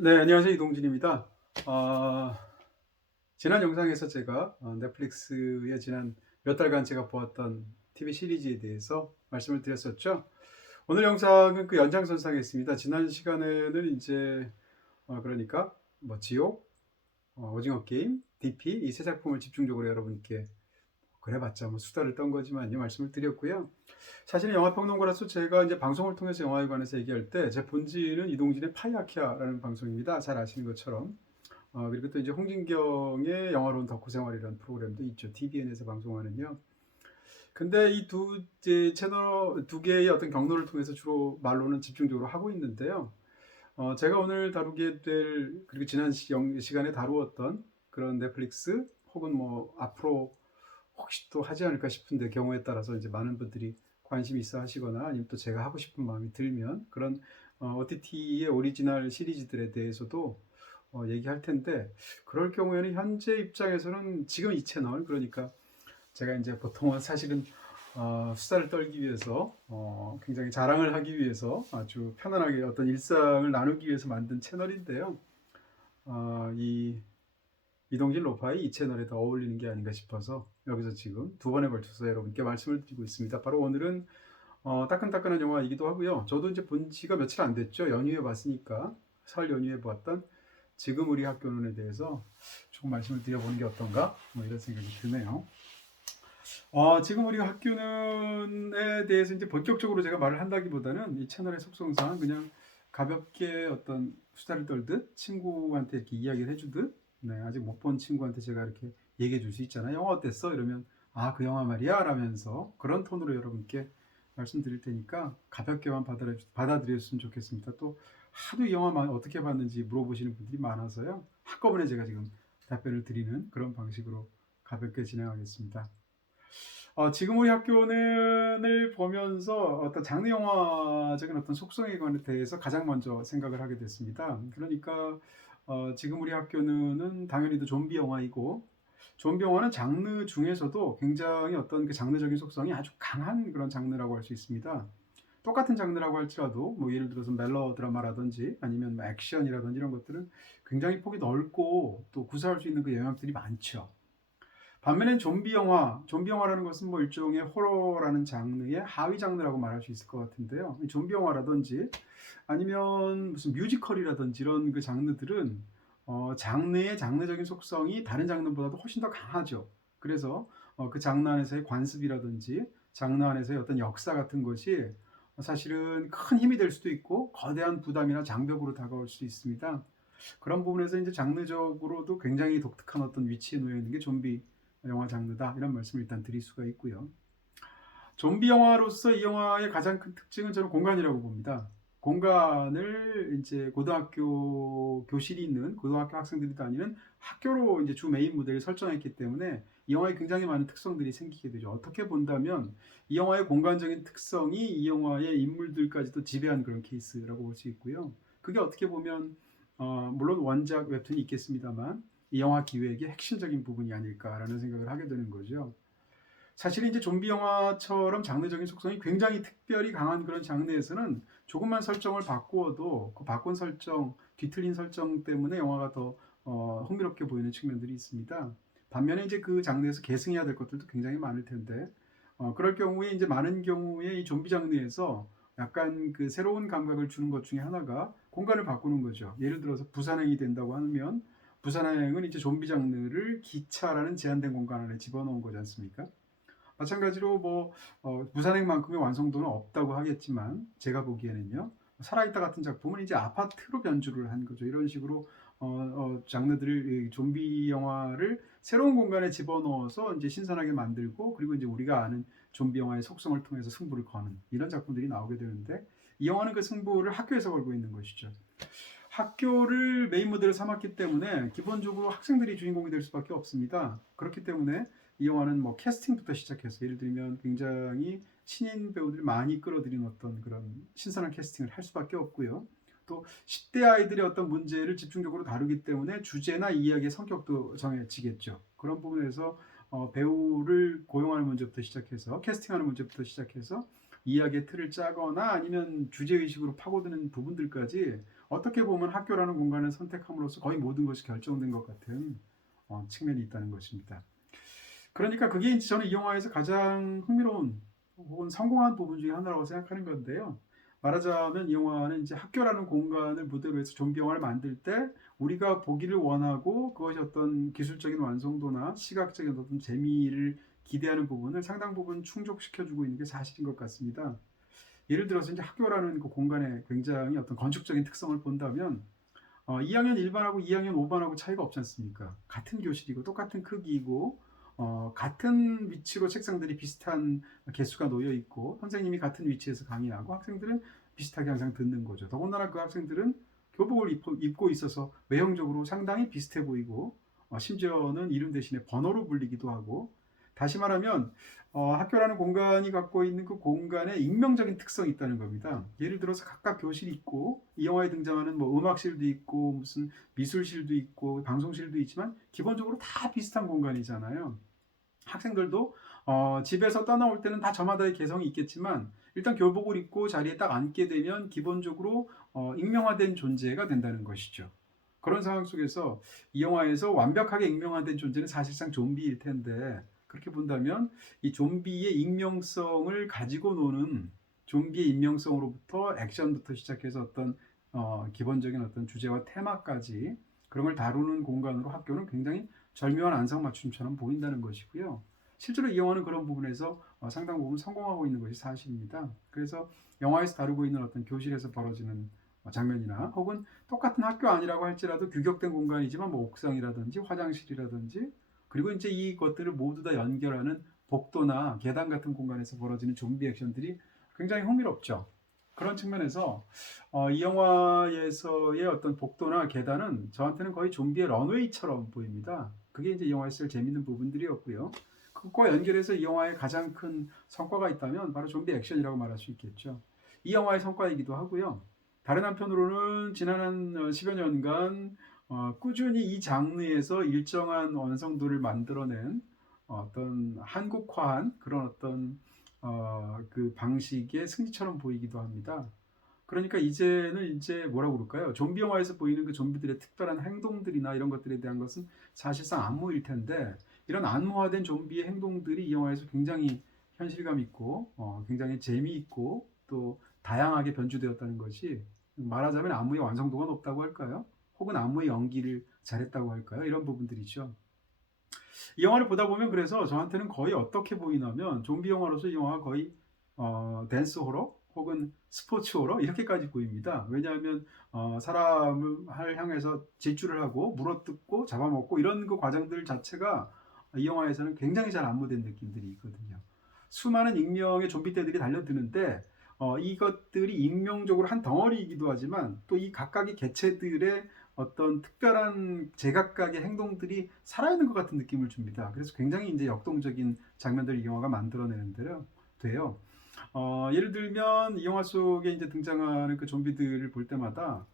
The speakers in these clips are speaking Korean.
네, 안녕하세요. 이동진입니다. 아, 지난 영상에서 제가 넷플릭스의 지난 몇 달간 제가 보았던 TV 시리즈에 대해서 말씀을 드렸었죠. 오늘 영상은 그 연장선상에 있습니다. 지난 시간에는 이제 그러니까 뭐 지옥, 오징어 게임, DP 이 세 작품을 집중적으로 여러분께 그래봤자 뭐 수다를 떤 거지만요 말씀을 드렸고요. 사실은 영화평론가로서 제가 이제 방송을 통해서 영화에 관해서 얘기할 때 제 본질은 이동진의 파이아키아라는 방송입니다. 잘 아시는 것처럼. 그리고 또 이제 홍진경의 영화로운 덕후생활이라는 프로그램도 있죠. TVN에서 방송하는요. 근데 이 두 채널 두 개의 어떤 경로를 통해서 주로 말로는 집중적으로 하고 있는데요. 제가 오늘 다루게 될 그리고 지난 시간에 다루었던 그런 넷플릭스 혹은 뭐 앞으로 혹시 또 하지 않을까 싶은데 경우에 따라서 이제 많은 분들이 관심이 있어 하시거나 아니면 또 제가 하고 싶은 마음이 들면 그런 OTT의 오리지널 시리즈들에 대해서도 얘기할 텐데 그럴 경우에는 현재 입장에서는 지금 이 채널 그러니까 제가 이제 보통은 사실은 수다를 떨기 위해서 굉장히 자랑을 하기 위해서 아주 편안하게 어떤 일상을 나누기 위해서 만든 채널인데요. 이 이동진 로파의 이 채널에 더 어울리는 게 아닌가 싶어서 여기서 지금 두 번에 걸쳐서 여러분께 말씀을 드리고 있습니다. 바로 오늘은 따끈따끈한 영화이기도 하고요. 저도 이제 본 지가 며칠 안 됐죠. 연휴에 봤으니까 설 연휴에 보았던 지금 우리 학교론에 대해서 조금 말씀을 드려보는 게 어떤가 뭐 이런 생각이 드네요. 지금 우리 학교론에 대해서 이제 본격적으로 제가 말을 한다기보다는 이 채널의 속성상 그냥 가볍게 어떤 수다를 떨듯 친구한테 이렇게 이야기를 해주듯 네, 아직 못 본 친구한테 제가 이렇게 얘기해 줄 수 있잖아요. 영화 어땠어? 이러면 아, 그 영화 말이야? 라면서 그런 톤으로 여러분께 말씀드릴 테니까 가볍게만 받아들였으면 좋겠습니다. 또 하도 이 영화만 어떻게 봤는지 물어보시는 분들이 많아서요. 한꺼번에 제가 지금 답변을 드리는 그런 방식으로 가볍게 진행하겠습니다. 지금 우리 학교는을 보면서 어떤 장르 영화적인 어떤 속성에 관해 대해서 가장 먼저 생각을 하게 됐습니다. 그러니까 지금 우리 학교는 당연히도 좀비 영화이고 좀비 영화는 장르 중에서도 굉장히 어떤 그 장르적인 속성이 아주 강한 그런 장르라고 할 수 있습니다. 똑같은 장르라고 할지라도 뭐 예를 들어서 멜로 드라마라든지 아니면 뭐 액션이라든지 이런 것들은 굉장히 폭이 넓고 또 구사할 수 있는 그 영역들이 많죠. 반면에 좀비 영화라는 것은 뭐 일종의 호러라는 장르의 하위 장르라고 말할 수 있을 것 같은데요. 좀비 영화라든지 아니면 무슨 뮤지컬이라든지 이런 그 장르들은 장르의 장르적인 속성이 다른 장르보다도 훨씬 더 강하죠. 그래서 그 장르 안에서의 관습이라든지 장르 안에서의 어떤 역사 같은 것이 사실은 큰 힘이 될 수도 있고 거대한 부담이나 장벽으로 다가올 수 있습니다. 그런 부분에서 이제 장르적으로도 굉장히 독특한 어떤 위치에 놓여 있는 게 좀비 영화 장르다 이런 말씀을 일단 드릴 수가 있고요. 좀비 영화로서 이 영화의 가장 큰 특징은 저는 공간이라고 봅니다. 공간을 이제 고등학교 교실이 있는 고등학교 학생들이 다니는 학교로 이제 주 메인 무대를 설정했기 때문에 이 영화에 굉장히 많은 특성들이 생기게 되죠. 어떻게 본다면 이 영화의 공간적인 특성이 이 영화의 인물들까지도 지배한 그런 케이스라고 볼 수 있고요. 그게 어떻게 보면 물론 원작 웹툰이 있겠습니다만 이 영화 기획의 핵심적인 부분이 아닐까라는 생각을 하게 되는 거죠. 사실 이제 좀비 영화처럼 장르적인 속성이 굉장히 특별히 강한 그런 장르에서는 조금만 설정을 바꾸어도 그 바꾼 설정, 뒤틀린 설정 때문에 영화가 더 흥미롭게 보이는 측면들이 있습니다. 반면에 이제 그 장르에서 계승해야 될 것들도 굉장히 많을 텐데 그럴 경우에 이제 많은 경우에 이 좀비 장르에서 약간 그 새로운 감각을 주는 것 중에 하나가 공간을 바꾸는 거죠. 예를 들어서 부산행이 된다고 하면 부산행은 이제 좀비 장르를 기차라는 제한된 공간 안에 집어넣은 거지 않습니까? 마찬가지로 뭐 부산행만큼의 완성도는 없다고 하겠지만 제가 보기에는요. 살아있다 같은 작품은 이제 아파트로 변주를 한 거죠. 이런 식으로 장르들을 좀비 영화를 새로운 공간에 집어넣어서 이제 신선하게 만들고 그리고 이제 우리가 아는 좀비 영화의 속성을 통해서 승부를 거는 이런 작품들이 나오게 되는데 이 영화는 그 승부를 학교에서 걸고 있는 것이죠. 학교를 메인 무대로 삼았기 때문에 기본적으로 학생들이 주인공이 될 수밖에 없습니다. 그렇기 때문에 이 영화는 뭐 캐스팅부터 시작해서 예를 들면 굉장히 신인 배우들이 많이 끌어들인 어떤 그런 신선한 캐스팅을 할 수밖에 없고요. 또 10대 아이들의 어떤 문제를 집중적으로 다루기 때문에 주제나 이야기의 성격도 정해지겠죠. 그런 부분에서 배우를 고용하는 문제부터 시작해서 캐스팅하는 문제부터 시작해서 이야기의 틀을 짜거나 아니면 주제의식으로 파고드는 부분들까지 어떻게 보면 학교라는 공간을 선택함으로써 거의 모든 것이 결정된 것 같은 측면이 있다는 것입니다. 그러니까 그게 이제 저는 이 영화에서 가장 흥미로운 혹은 성공한 부분 중에 하나라고 생각하는 건데요. 말하자면 이 영화는 이제 학교라는 공간을 무대로 해서 좀비 영화를 만들 때 우리가 보기를 원하고 그것이 어떤 기술적인 완성도나 시각적인 어떤 재미를 기대하는 부분을 상당 부분 충족시켜주고 있는 게 사실인 것 같습니다. 예를 들어서 이제 학교라는 그 공간에 굉장히 어떤 건축적인 특성을 본다면 2학년 1반하고 2학년 5반하고 차이가 없지 않습니까? 같은 교실이고 똑같은 크기이고 같은 위치로 책상들이 비슷한 개수가 놓여 있고 선생님이 같은 위치에서 강의하고 학생들은 비슷하게 항상 듣는 거죠. 더군다나 그 학생들은 교복을 입고 있어서 외형적으로 상당히 비슷해 보이고 심지어는 이름 대신에 번호로 불리기도 하고 다시 말하면 학교라는 공간이 갖고 있는 그 공간에 익명적인 특성이 있다는 겁니다. 예를 들어서 각각 교실이 있고 이 영화에 등장하는 뭐 음악실도 있고 무슨 미술실도 있고 방송실도 있지만 기본적으로 다 비슷한 공간이잖아요. 학생들도 집에서 떠나올 때는 다 저마다의 개성이 있겠지만 일단 교복을 입고 자리에 딱 앉게 되면 기본적으로 익명화된 존재가 된다는 것이죠. 그런 상황 속에서 이 영화에서 완벽하게 익명화된 존재는 사실상 좀비일 텐데 그렇게 본다면 이 좀비의 익명성을 가지고 노는 좀비의 익명성으로부터 액션부터 시작해서 어떤 기본적인 어떤 주제와 테마까지 그런 걸 다루는 공간으로 학교는 굉장히 절묘한 안성맞춤처럼 보인다는 것이고요. 실제로 이 영화는 그런 부분에서 상당 부분 성공하고 있는 것이 사실입니다. 그래서 영화에서 다루고 있는 어떤 교실에서 벌어지는 장면이나 혹은 똑같은 학교 아니라고 할지라도 규격된 공간이지만 뭐 옥상이라든지 화장실이라든지 그리고 이제 이것들을 모두 다 연결하는 복도나 계단 같은 공간에서 벌어지는 좀비 액션들이 굉장히 흥미롭죠. 그런 측면에서 이 영화에서의 어떤 복도나 계단은 저한테는 거의 좀비의 런웨이처럼 보입니다. 그게 이제 이 영화에서 제일 재밌는 부분들이었고요. 그것과 연결해서 이 영화의 가장 큰 성과가 있다면 바로 좀비 액션이라고 말할 수 있겠죠. 이 영화의 성과이기도 하고요. 다른 한편으로는 지난 한 10여 년간 꾸준히 이 장르에서 일정한 완성도를 만들어낸 어떤 한국화한 그런 어떤 그 방식의 승리처럼 보이기도 합니다. 그러니까 이제는 이제 뭐라고 그럴까요? 좀비 영화에서 보이는 그 좀비들의 특별한 행동들이나 이런 것들에 대한 것은 사실상 안무일 텐데 이런 안무화된 좀비의 행동들이 이 영화에서 굉장히 현실감 있고 굉장히 재미있고 또 다양하게 변주되었다는 것이 말하자면 안무의 완성도가 높다고 할까요? 혹은 안무의 연기를 잘했다고 할까요? 이런 부분들이죠. 이 영화를 보다 보면 그래서 저한테는 거의 어떻게 보이냐면 좀비 영화로서 이 영화가 거의 댄스 호러 혹은 스포츠 호러 이렇게까지 보입니다. 왜냐하면 사람을 향해서 질주를 하고 물어뜯고 잡아먹고 이런 그 과정들 자체가 이 영화에서는 굉장히 잘 안무된 느낌들이 있거든요. 수많은 익명의 좀비 떼들이 달려드는데 이것들이 익명적으로 한 덩어리이기도 하지만 또 이 각각의 개체들의 어떤 특별한 제각각의 행동들이 살아있는 것 같은 느낌을 줍니다. 그래서 굉장히 이제 역동적인 장면들을 이 영화가 만들어내는데요. 돼요. 예를 들면 이 영화 속에 이제 등장하는 그 좀비들을 볼 때마다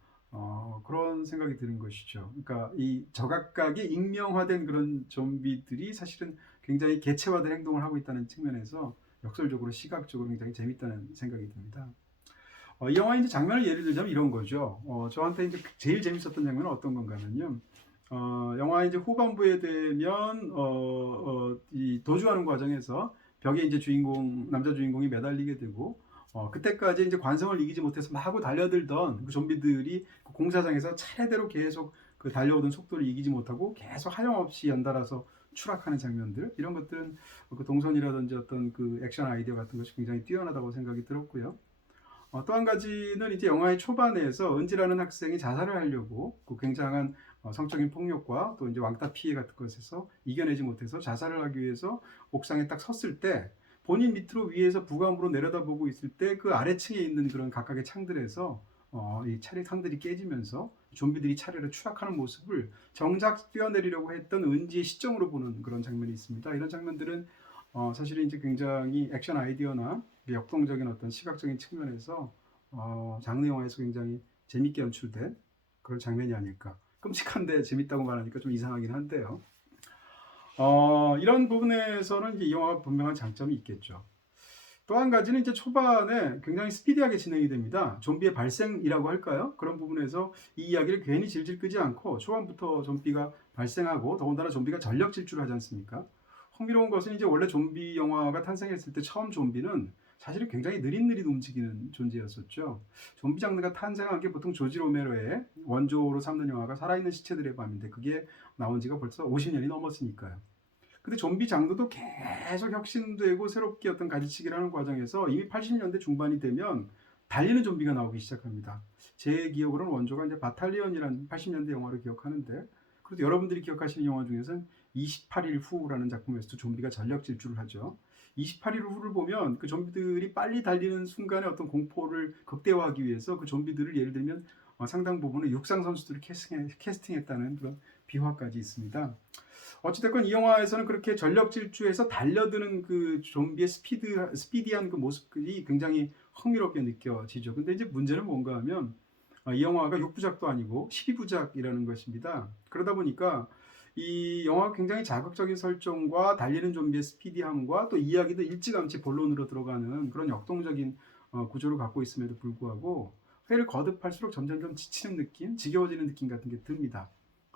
그런 생각이 드는 것이죠. 그러니까 이 저각각의 익명화된 그런 좀비들이 사실은 굉장히 개체화된 행동을 하고 있다는 측면에서 역설적으로 시각적으로 굉장히 재밌다는 생각이 듭니다. 이 영화의 이제 장면을 예를 들자면 이런 거죠. 저한테 이제 제일 재밌었던 장면은 어떤 건가면요. 영화 이제 후반부에 되면 이 도주하는 과정에서 벽에 이제 남자 주인공이 매달리게 되고 그때까지 이제 관성을 이기지 못해서 마구 달려들던 그 좀비들이 그 공사장에서 차례대로 계속 그 달려오던 속도를 이기지 못하고 계속 하염없이 연달아서 추락하는 장면들 이런 것들은 그 동선이라든지 어떤 그 액션 아이디어 같은 것이 굉장히 뛰어나다고 생각이 들었고요. 또 한 가지는 이제 영화의 초반에서 은지라는 학생이 자살을 하려고 그 굉장한 성적인 폭력과 또 이제 왕따 피해 같은 것에서 이겨내지 못해서 자살을 하기 위해서 옥상에 딱 섰을 때 본인 밑으로 위에서 부감으로 내려다보고 있을 때 그 아래층에 있는 그런 각각의 창들에서 이 차례 창들이 깨지면서 좀비들이 차례로 추락하는 모습을 정작 뛰어내리려고 했던 은지의 시점으로 보는 그런 장면이 있습니다. 이런 장면들은 사실은 이제 굉장히 액션 아이디어나 역동적인 어떤 시각적인 측면에서 장르 영화에서 굉장히 재밌게 연출된 그런 장면이 아닐까. 끔찍한데 재밌다고 말하니까 좀 이상하긴 한데요. 이런 부분에서는 이제 이 영화가 분명한 장점이 있겠죠. 또 한 가지는 이제 초반에 굉장히 스피디하게 진행이 됩니다. 좀비의 발생이라고 할까요? 그런 부분에서 이 이야기를 괜히 질질 끄지 않고 초반부터 좀비가 발생하고 더군다나 좀비가 전력 질주를 하지 않습니까? 흥미로운 것은 이제 원래 좀비 영화가 탄생했을 때 처음 좀비는 사실은 굉장히 느릿느릿 움직이는 존재였었죠. 좀비 장르가 탄생한 게 보통 조지 로메로의 원조로 삼는 영화가 살아있는 시체들의 밤인데 그게 나온 지가 벌써 50년이 넘었으니까요. 근데 좀비 장르도 계속 혁신되고 새롭게 어떤 가지치기를 하는 과정에서 이미 80년대 중반이 되면 달리는 좀비가 나오기 시작합니다. 제 기억으로는 원조가 이제 바탈리언이라는 80년대 영화를 기억하는데, 그래도 여러분들이 기억하시는 영화 중에서는 28일 후라는 작품에서도 좀비가 전력 질주를 하죠. 28일 후를 보면 그 좀비들이 빨리 달리는 순간에 어떤 공포를 극대화하기 위해서 그 좀비들을 예를 들면 상당 부분은 육상 선수들을 캐스팅했다는 그런 비화까지 있습니다. 어찌됐건 이 영화에서는 그렇게 전력 질주해서 달려드는 그 좀비의 스피디한 그 모습이 굉장히 흥미롭게 느껴지죠. 근데 이제 문제는 뭔가 하면 이 영화가 6부작도 아니고 12부작이라는 것입니다. 그러다 보니까 이 영화가 굉장히 자극적인 설정과 달리는 좀비의 스피디함과 또 이야기도 일찌감치 본론으로 들어가는 그런 역동적인 구조를 갖고 있음에도 불구하고 회를 거듭할수록 점점점 지치는 느낌, 지겨워지는 느낌 같은 게 듭니다.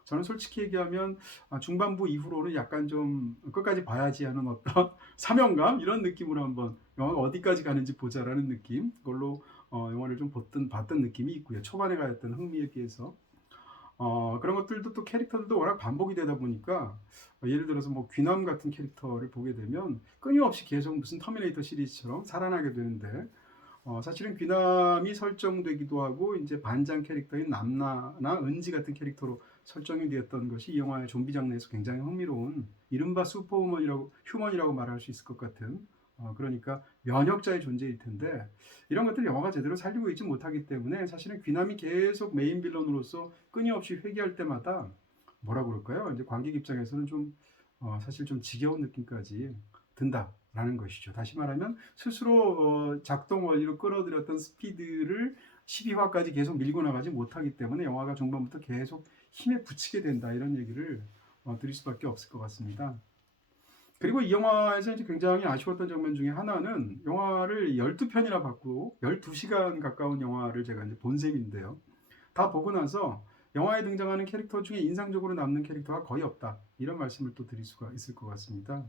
저는 솔직히 얘기하면 중반부 이후로는 약간 좀 끝까지 봐야지 하는 어떤 사명감 이런 느낌으로 한번 영화가 어디까지 가는지 보자라는 느낌, 그걸로 영화를 좀 봤던 느낌이 있고요. 초반에 가졌던 흥미에 비해서 그런 것들도 또 캐릭터들도 워낙 반복이 되다 보니까 예를 들어서 뭐 귀남 같은 캐릭터를 보게 되면 끊임없이 계속 무슨 터미네이터 시리즈처럼 살아나게 되는데, 사실은 귀남이 설정되기도 하고 이제 반장 캐릭터인 남나나 은지 같은 캐릭터로 설정이 되었던 것이 이 영화의 좀비 장르에서 굉장히 흥미로운, 이른바 휴먼이라고 말할 수 있을 것 같은, 그러니까 면역자의 존재일 텐데, 이런 것들 영화가 제대로 살리고 있지 못하기 때문에 사실은 귀남이 계속 메인 빌런으로서 끊임없이 회귀할 때마다 뭐라 그럴까요? 이제 관객 입장에서는 좀 사실 좀 지겨운 느낌까지 든다라는 것이죠. 다시 말하면 스스로 작동 원리로 끌어들였던 스피드를 12화까지 계속 밀고 나가지 못하기 때문에 영화가 중반부터 계속 힘에 부치게 된다, 이런 얘기를 드릴 수밖에 없을 것 같습니다. 그리고 이 영화에서 이제 굉장히 아쉬웠던 장면 중에 하나는 영화를 12편이나 봤고 12시간 가까운 영화를 제가 이제 본 셈인데요. 다 보고 나서 영화에 등장하는 캐릭터 중에 인상적으로 남는 캐릭터가 거의 없다, 이런 말씀을 또 드릴 수가 있을 것 같습니다.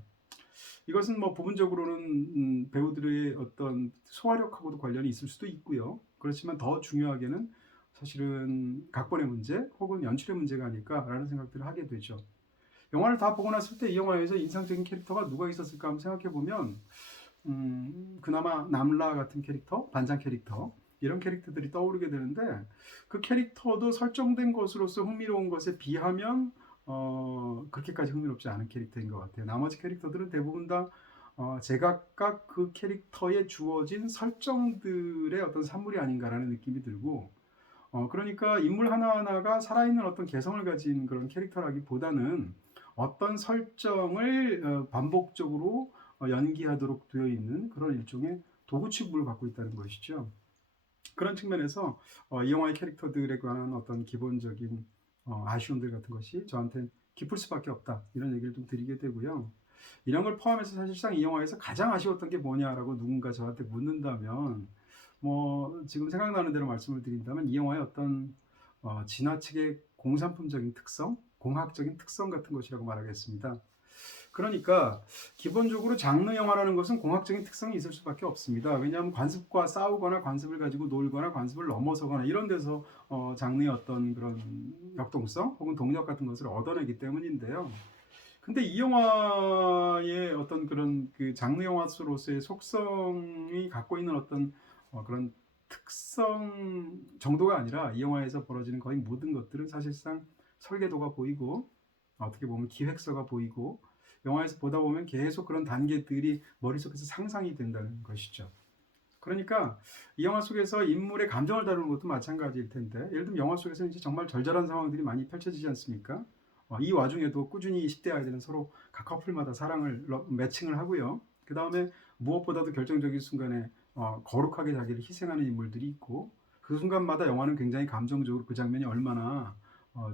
이것은 뭐 부분적으로는 배우들의 어떤 소화력하고도 관련이 있을 수도 있고요. 그렇지만 더 중요하게는 사실은 각본의 문제 혹은 연출의 문제가 아닐까라는 생각들을 하게 되죠. 영화를 다 보고 났을 때 이 영화에서 인상적인 캐릭터가 누가 있었을까 한번 생각해 보면 그나마 남라 같은 캐릭터, 반장 캐릭터, 이런 캐릭터들이 떠오르게 되는데, 그 캐릭터도 설정된 것으로서 흥미로운 것에 비하면 그렇게까지 흥미롭지 않은 캐릭터인 것 같아요. 나머지 캐릭터들은 대부분 다 제각각 그 캐릭터에 주어진 설정들의 어떤 산물이 아닌가라는 느낌이 들고, 그러니까 인물 하나하나가 살아있는 어떤 개성을 가진 그런 캐릭터라기보다는 어떤 설정을 반복적으로 연기하도록 되어 있는 그런 일종의 도구 취급을 갖고 있다는 것이죠. 그런 측면에서 이 영화의 캐릭터들에 관한 어떤 기본적인 아쉬움들 같은 것이 저한테는 깊을 수밖에 없다, 이런 얘기를 좀 드리게 되고요. 이런 걸 포함해서 사실상 이 영화에서 가장 아쉬웠던 게 뭐냐라고 누군가 저한테 묻는다면, 뭐 지금 생각나는 대로 말씀을 드린다면 이 영화의 어떤 지나치게 공산품적인 특성, 공학적인 특성 같은 것이라고 말하겠습니다. 그러니까 기본적으로 장르 영화라는 것은 공학적인 특성이 있을 수밖에 없습니다. 왜냐하면 관습과 싸우거나 관습을 가지고 놀거나 관습을 넘어서거나 이런 데서 장르의 어떤 그런 역동성 혹은 동력 같은 것을 얻어내기 때문인데요. 근데 이 영화의 어떤 그런 그 장르 영화로서의 속성이 갖고 있는 어떤 그런 특성 정도가 아니라, 이 영화에서 벌어지는 거의 모든 것들은 사실상 설계도가 보이고 어떻게 보면 기획서가 보이고 영화에서 보다 보면 계속 그런 단계들이 머릿속에서 상상이 된다는 것이죠. 그러니까 이 영화 속에서 인물의 감정을 다루는 것도 마찬가지일 텐데, 예를 들면 영화 속에서 이제 정말 절절한 상황들이 많이 펼쳐지지 않습니까? 이 와중에도 꾸준히 10대 아이들은 서로 각 커플마다 사랑을 매칭을 하고요. 그 다음에 무엇보다도 결정적인 순간에 거룩하게 자기를 희생하는 인물들이 있고, 그 순간마다 영화는 굉장히 감정적으로 그 장면이 얼마나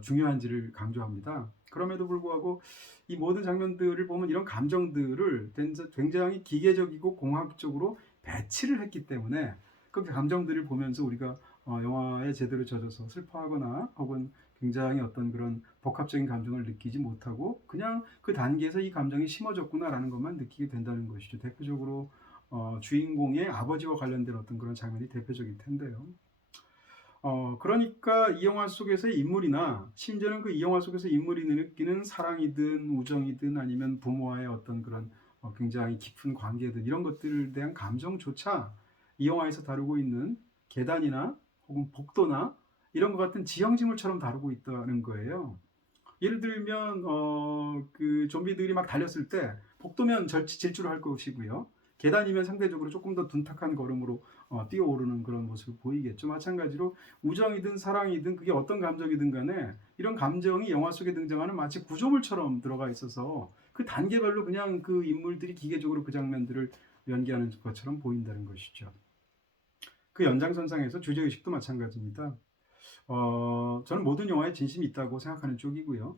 중요한지를 강조합니다. 그럼에도 불구하고 이 모든 장면들을 보면 이런 감정들을 굉장히 기계적이고 공학적으로 배치를 했기 때문에 그 감정들을 보면서 우리가 영화에 제대로 젖어서 슬퍼하거나 혹은 굉장히 어떤 그런 복합적인 감정을 느끼지 못하고 그냥 그 단계에서 이 감정이 심어졌구나라는 것만 느끼게 된다는 것이죠. 대표적으로 주인공의 아버지와 관련된 어떤 그런 장면이 대표적일 텐데요. 그러니까 이 영화 속에서의 인물이나 심지어는 그 이 영화 속에서 인물이 느끼는 사랑이든 우정이든 아니면 부모와의 어떤 그런 굉장히 깊은 관계든 이런 것들에 대한 감정조차 이 영화에서 다루고 있는 계단이나 혹은 복도나 이런 것 같은 지형지물처럼 다루고 있다는 거예요. 예를 들면 그 좀비들이 막 달렸을 때 복도면 질주를 할 것이고요. 계단이면 상대적으로 조금 더 둔탁한 걸음으로 뛰어오르는 그런 모습을 보이겠죠. 마찬가지로 우정이든 사랑이든 그게 어떤 감정이든 간에 이런 감정이 영화 속에 등장하는 마치 구조물처럼 들어가 있어서 그 단계별로 그냥 그 인물들이 기계적으로 그 장면들을 연기하는 것처럼 보인다는 것이죠. 그 연장선상에서 주제의식도 마찬가지입니다. 저는 모든 영화에 진심이 있다고 생각하는 쪽이고요.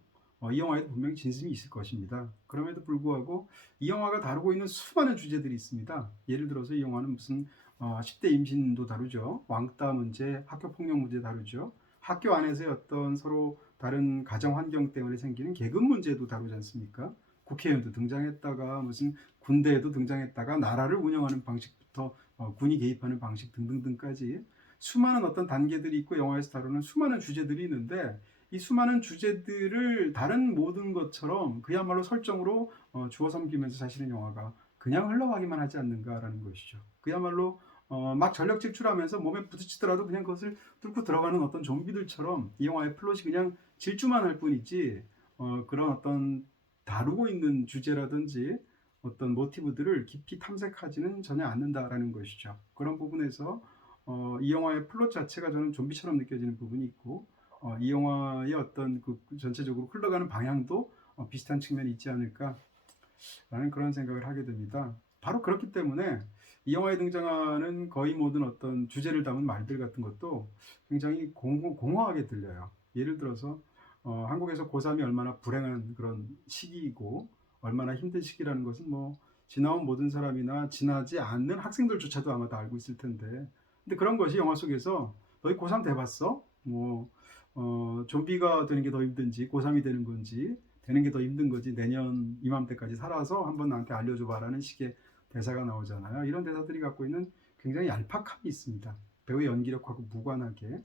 이 영화에도 분명히 진심이 있을 것입니다. 그럼에도 불구하고 이 영화가 다루고 있는 수많은 주제들이 있습니다. 예를 들어서 이 영화는 무슨 10대 임신도 다루죠. 왕따 문제, 학교 폭력 문제 다루죠. 학교 안에서의 어떤 서로 다른 가정 환경 때문에 생기는 계급 문제도 다루지 않습니까? 국회의원도 등장했다가 무슨 군대에도 등장했다가 나라를 운영하는 방식부터 군이 개입하는 방식 등등등까지 수많은 어떤 단계들이 있고 영화에서 다루는 수많은 주제들이 있는데 이 수많은 주제들을 다른 모든 것처럼 그야말로 설정으로 주워 섬기면서 사실은 영화가 그냥 흘러가기만 하지 않는가라는 것이죠. 그야말로 막 전력 질출하면서 몸에 부딪히더라도 그냥 그것을 뚫고 들어가는 어떤 좀비들처럼 이 영화의 플롯이 그냥 질주만 할 뿐이지 그런 어떤 다루고 있는 주제라든지 어떤 모티브들을 깊이 탐색하지는 전혀 않는다라는 것이죠. 그런 부분에서 이 영화의 플롯 자체가 저는 좀비처럼 느껴지는 부분이 있고 이 영화의 어떤 그 전체적으로 흘러가는 방향도 비슷한 측면이 있지 않을까라는 그런 생각을 하게 됩니다. 바로 그렇기 때문에 이 영화에 등장하는 거의 모든 어떤 주제를 담은 말들 같은 것도 굉장히 공허하게 들려요. 예를 들어서 한국에서 고3이 얼마나 불행한 그런 시기이고 얼마나 힘든 시기라는 것은 뭐 지나온 모든 사람이나 지나지 않는 학생들조차도 아마 다 알고 있을 텐데 근데 그런 것이 영화 속에서 너희 고3 돼봤어? 뭐 좀비가 되는 게 더 힘든지 고3이 되는 건지 되는 게 더 힘든 거지 내년 이맘때까지 살아서 한번 나한테 알려줘봐라는 식의 대사가 나오잖아요. 이런 대사들이 갖고 있는 굉장히 얄팍함이 있습니다. 배우의 연기력하고 무관하게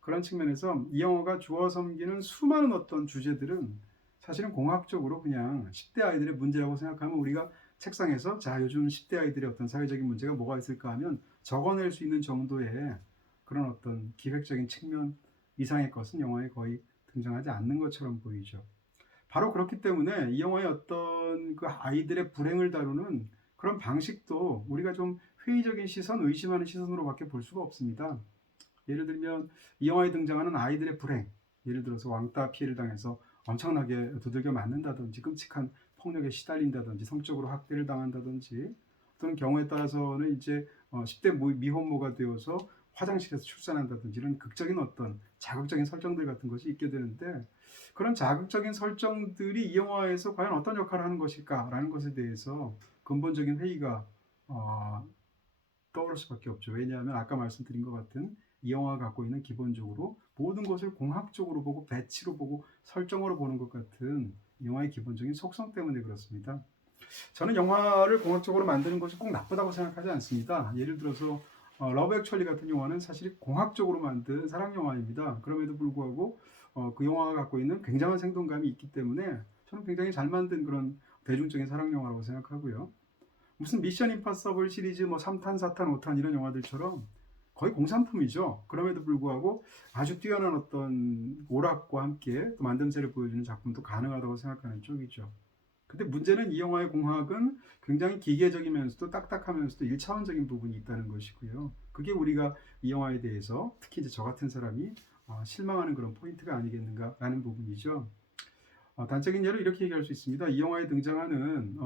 그런 측면에서 이 영화가 주워 섬기는 수많은 어떤 주제들은 사실은 공학적으로 그냥 10대 아이들의 문제라고 생각하면 우리가 책상에서 자 요즘 10대 아이들의 어떤 사회적인 문제가 뭐가 있을까 하면 적어낼 수 있는 정도의 그런 어떤 기획적인 측면 이상의 것은 영화에 거의 등장하지 않는 것처럼 보이죠. 바로 그렇기 때문에 이 영화의 어떤 그 아이들의 불행을 다루는 그런 방식도 우리가 좀 회의적인 시선, 의심하는 시선으로밖에 볼 수가 없습니다. 예를 들면 이 영화에 등장하는 아이들의 불행, 예를 들어서 왕따 피해를 당해서 엄청나게 두들겨 맞는다든지 끔찍한 폭력에 시달린다든지 성적으로 학대를 당한다든지 또는 경우에 따라서는 이제 10대 미혼모가 되어서 화장실에서 출산한다든지 이런 극적인 어떤 자극적인 설정들 같은 것이 있게 되는데 그런 자극적인 설정들이 이 영화에서 과연 어떤 역할을 하는 것일까라는 것에 대해서 근본적인 회의가 떠오를 수밖에 없죠. 왜냐하면 아까 말씀드린 것 같은 이 영화가 갖고 있는 기본적으로 모든 것을 공학적으로 보고 배치로 보고 설정으로 보는 것 같은 이 영화의 기본적인 속성 때문에 그렇습니다. 저는 영화를 공학적으로 만드는 것이 꼭 나쁘다고 생각하지 않습니다. 예를 들어서 러브 액츄얼리 같은 영화는 사실 공학적으로 만든 사랑 영화입니다. 그럼에도 불구하고 그 영화가 갖고 있는 굉장한 생동감이 있기 때문에 저는 굉장히 잘 만든 그런 대중적인 사랑 영화라고 생각하고요. 무슨 미션 임파서블 시리즈 뭐 3탄, 4탄, 5탄 이런 영화들처럼 거의 공산품이죠. 그럼에도 불구하고 아주 뛰어난 어떤 오락과 함께 또 만듦새를 보여주는 작품도 가능하다고 생각하는 쪽이죠. 근데 문제는 이 영화의 공학은 굉장히 기계적이면서도 딱딱하면서도 1차원적인 부분이 있다는 것이고요. 그게 우리가 이 영화에 대해서 특히 이제 저 같은 사람이 실망하는 그런 포인트가 아니겠는가라는 부분이죠. 단적인 예로 이렇게 얘기할 수 있습니다. 이 영화에 등장하는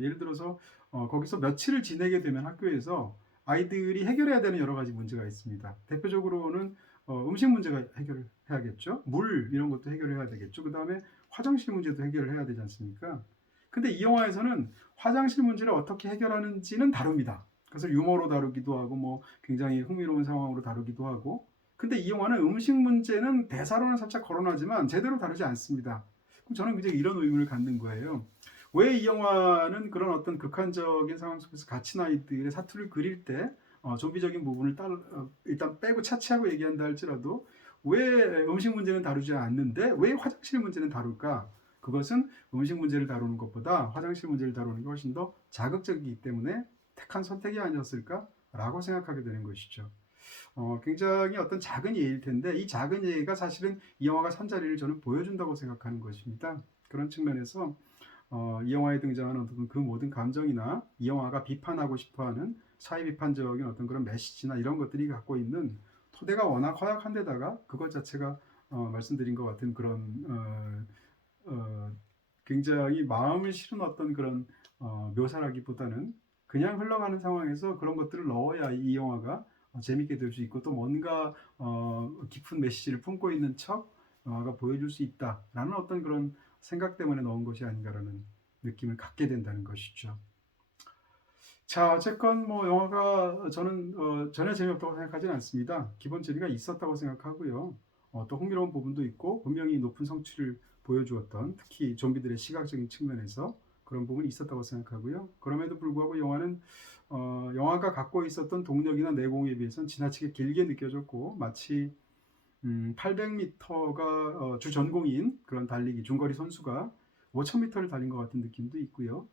예를 들어서 거기서 며칠을 지내게 되면 학교에서 아이들이 해결해야 되는 여러 가지 문제가 있습니다. 대표적으로는 음식 문제가 해결해야겠죠. 물 이런 것도 해결해야 되겠죠. 그 다음에 화장실 문제도 해결을 해야 되지 않습니까? 근데 이 영화에서는 화장실 문제를 어떻게 해결하는지는 다릅니다. 그래서 유머로 다루기도 하고 뭐 굉장히 흥미로운 상황으로 다루기도 하고. 근데 이 영화는 음식 문제는 대사로는 살짝 거론하지만 제대로 다루지 않습니다. 그럼 저는 이제 이런 의문을 갖는 거예요. 왜 이 영화는 그런 어떤 극한적인 상황 속에서 갇힌 아이들의 사투를 그릴 때 좀비적인 부분을 일단 빼고 차치하고 얘기한다 할지라도 왜 음식 문제는 다루지 않는데 왜 화장실 문제는 다룰까? 그것은 음식 문제를 다루는 것보다 화장실 문제를 다루는 게 훨씬 더 자극적이기 때문에 택한 선택이 아니었을까라고 생각하게 되는 것이죠. 굉장히 어떤 작은 예일 텐데 이 작은 예가 사실은 이 영화가 선자리를 저는 보여준다고 생각하는 것입니다. 그런 측면에서 이 영화에 등장하는 어떤 그 모든 감정이나 이 영화가 비판하고 싶어하는 사회 비판적인 어떤 그런 메시지나 이런 것들이 갖고 있는 토대가 워낙 허약한데다가 그것 자체가 말씀드린 것 같은 그런 굉장히 마음을 실은 어떤 그런 묘사라기보다는 그냥 흘러가는 상황에서 그런 것들을 넣어야 이 영화가 재밌게 될 수 있고 또 뭔가 깊은 메시지를 품고 있는 척 영화가 보여줄 수 있다라는 어떤 그런 생각 때문에 넣은 것이 아닌가라는 느낌을 갖게 된다는 것이죠. 자, 어쨌건 뭐 영화가 저는 전혀 재미없다고 생각하지는 않습니다. 기본 재미가 있었다고 생각하고요. 또 흥미로운 부분도 있고 분명히 높은 성취를 보여주었던 특히 좀비들의 시각적인 측면에서 그런 부분이 있었다고 생각하고요. 그럼에도 불구하고 영화는 영화가 갖고 있었던 동력이나 내공에 비해서는 지나치게 길게 느껴졌고 마치 800m가 주 전공인 그런 달리기 중거리 선수가 5000m를 달린 것 같은 느낌도 있고요.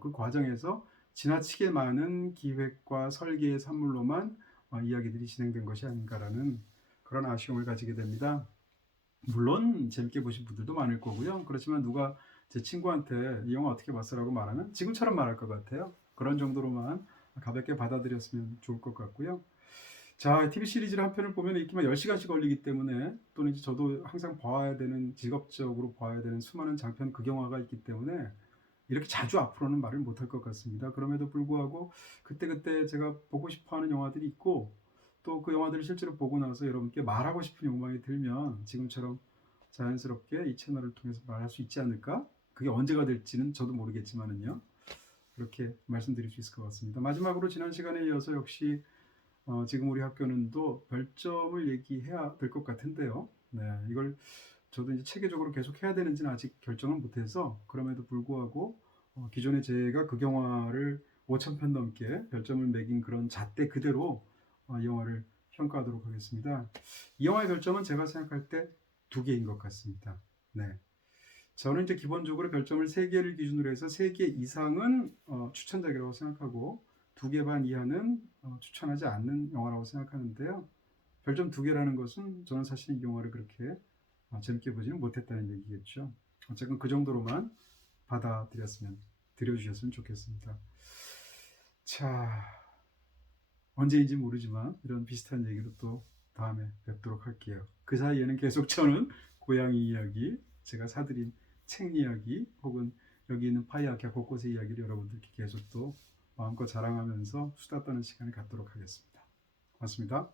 그 과정에서 지나치게 많은 기획과 설계의 산물로만 이야기들이 진행된 것이 아닌가라는 그런 아쉬움을 가지게 됩니다. 물론 재밌게 보신 분들도 많을 거고요. 그렇지만 누가 제 친구한테 이 영화 어떻게 봤어라고 말하면 지금처럼 말할 것 같아요. 그런 정도로만 가볍게 받아들였으면 좋을 것 같고요. 자, TV 시리즈를 한 편을 보면 읽기만 10시간씩 걸리기 때문에 또는 이제 저도 항상 봐야 되는 직업적으로 봐야 되는 수많은 장편 극영화가 있기 때문에 이렇게 자주 앞으로는 말을 못할 것 같습니다. 그럼에도 불구하고 그때그때 제가 보고 싶어하는 영화들이 있고 또 그 영화들을 실제로 보고 나서 여러분께 말하고 싶은 욕망이 들면 지금처럼 자연스럽게 이 채널을 통해서 말할 수 있지 않을까? 그게 언제가 될지는 저도 모르겠지만은요. 그렇게 말씀드릴 수 있을 것 같습니다. 마지막으로 지난 시간에 이어서 역시 지금 우리 학교는 또 별점을 얘기해야 될 것 같은데요. 네, 이걸 저도 이제 체계적으로 계속 해야 되는지는 아직 결정을 못해서 그럼에도 불구하고 기존에 제가 그 영화를 5,000편 넘게 별점을 매긴 그런 잣대 그대로 이 영화를 평가하도록 하겠습니다. 이 영화의 별점은 제가 생각할 때 2개인 것 같습니다. 네. 저는 이제 기본적으로 별점을 3개를 기준으로 해서 3개 이상은 추천작이라고 생각하고 2개 반 이하는 추천하지 않는 영화라고 생각하는데요. 별점 2개라는 것은 저는 사실 이 영화를 그렇게 재밌게 보지는 못했다는 얘기겠죠. 어쨌든 그 정도로만 들여주셨으면 좋겠습니다. 자, 언제인지 모르지만 이런 비슷한 얘기로 또 다음에 뵙도록 할게요. 그 사이에는 계속 저는 고양이 이야기, 제가 사드린 책 이야기 혹은 여기 있는 파이아키아 곳곳의 이야기를 여러분들께 계속 또 마음껏 자랑하면서 수다 떠는 시간을 갖도록 하겠습니다. 고맙습니다.